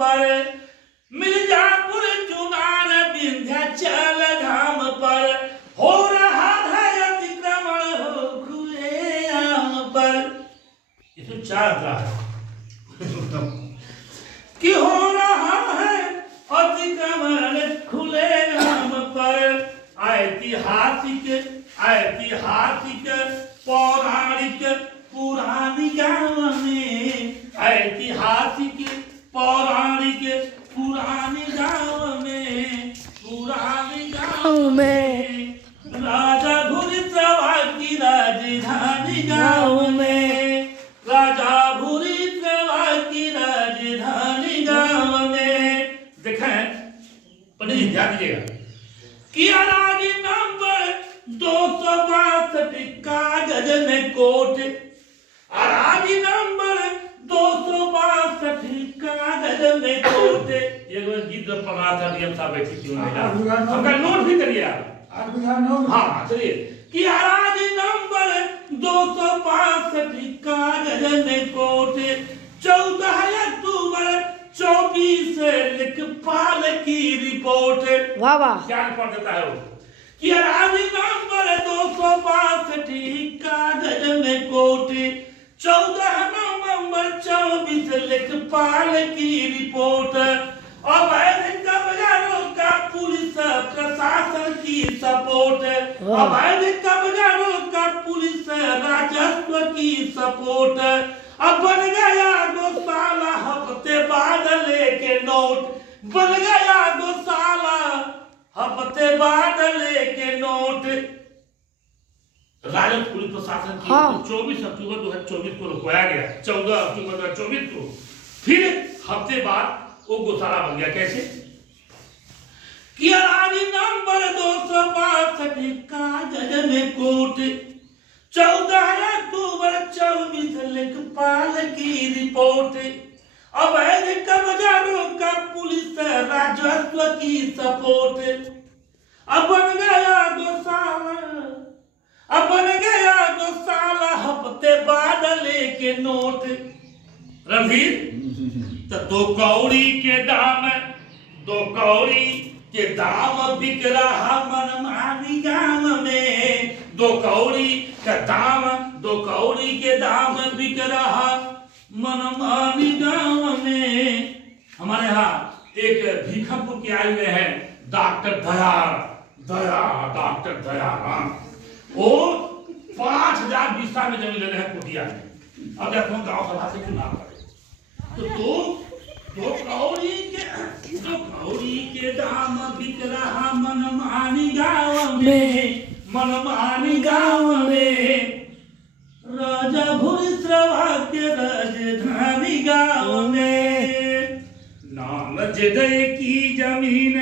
पर, मिर्जापुर चुनार विंध्याचल धाम पर हो रहा है अतिक्रमण हो खुले आम पर। इसमें 4 अंतरा है कि हो रहा है अतिक्रमण खुले आम पर। ऐतिहासिक पौराणिक पुरानी गाँव में, ऐतिहासिक पौराणिक पुरानी गाँव में, पुरानी गाँव में राजा भूरिश्रवा की राजधानी गाँव में, राजा भूरिश्रवा की राजधानी गाँव में। देखें पंडित जी ध्यान दीजिएगा कि अराजी नंबर 262 कागज में कोट, अराजी नंबर 262 कागज में कोट। ये गीत पढ़ा था डीएम साहब बैठी थी, हमका नोट भी करिए आप। हाँ चलिए कि अराजी नंबर 262 कागज में कोट, 14 अक्टूबर 24 लेखपाल की रिपोर्ट। वाह वाह, क्या रिपोर्ट देता है वो कि अराजी नंबर 262 कागज में कोट, 14 नवंबर 24 लेखपाल की रिपोर्ट। अवैध कब्जारों का पुलिस प्रशासन की सपोर्ट, अवैध कब्जारों का पुलिस राजस्व की सपोर्ट। अब बन गया गौशाला हफ्ते बाद लेके नोट, बन गया गौशाला हफ्ते बाद लेके नोट। राजस्व पुलिस प्रशासन की 24 अक्टूबर 2024 को रुकवाया गया, 14 अक्टूबर 2024 को फिर हफ्ते बाद वो गौशाला बन गया। कैसे कि अराजी नंबर 262 कागज में कोट, 14 अक्टूबर 24 लेखपाल की रिपोर्ट। अवैध कब्जारों का पुलिस राजस्व की सपोर्ट। अब बन गया गौशाला, अब बन गया गौशाला हफ्ते बाद लेके नोट। रणधीर तो 2 कौड़ी के दाम, 2 कौड़ी के दाम बिक रहा मनमानी गाँव में, 2 कौड़ी का दाम, 2 कौड़ी के दाम बिक रहा मनमानी गाँव में। हमारे यहाँ एक भीखमपुर के आए हुए हैं डॉक्टर डॉक्टर दया, वो 5000 बीसा में जमीन ले रहे हैं कुटिया में। अब देखो गाँव सभा से चुनाव करे तो 2 कौड़ी के दाम बिक रहा मनमानी गाँव में, मनमानी गाँव में राजा भूरिश्रवा के राजधानी गाँव में। नाम जदय की जमीन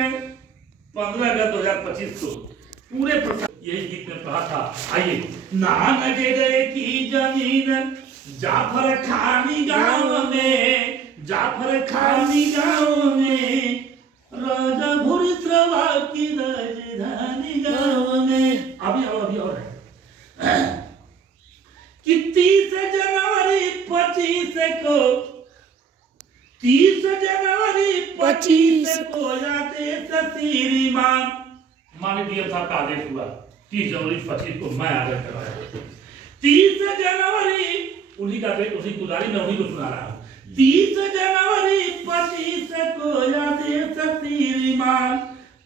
15 अगस्त 2025 को पूरे यही गीत में पढ़ा था। आइए, नाम जदय की जमीन जाफर खानी गाँव में, जाफर खानी गाँव में राजा भूरिश्रवा की राजधानी गाँव में। अभी और है कि 30 जनवरी 25 को, 30 जनवरी 25 को आदेश श्रीमान माननीय साहब का आदेश हुआ। 30 जनवरी 25 को मैं आदेश करवाया। 30 जनवरी उन्हीं का उसी गुजारी में उन्हीं को सुना रहा हूँ। 30 जनवरी 25 को आदेश श्रीमान,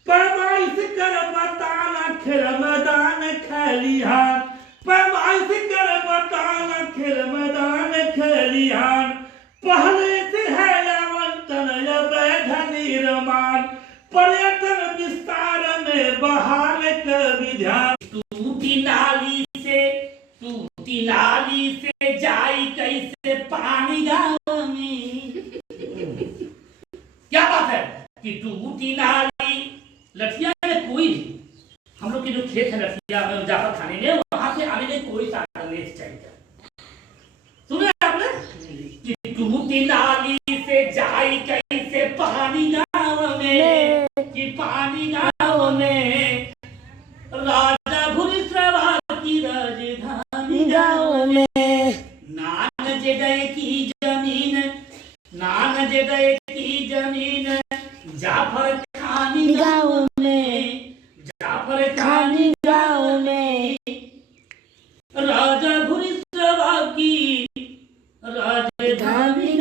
पैमाइश कर बताना खेल मैदान खलिहान, पैमाइश कर बताना खेल मैदान खलिहान। पहले से है आवंटन अवैध निर्माण, पर्यटन विस्तार में बहाल कर विधान। टूटी नाली से जाई कैसे पानी गाँव में। क्या बात है कि टूटी नाली लठिया में कोई हम लोग के जो खेत है लठिया जाकर खाने में, वहां से आने में कोई साधन नहीं चाहिए। सुने आपने कि टूटी नाली से जाई कैसे पानी गाँव में, कि पानी गाँव में राजा भूरिश्रवा की राजधानी गाँव में। नान जगह की जमीन, नान जगह की जमीन धामी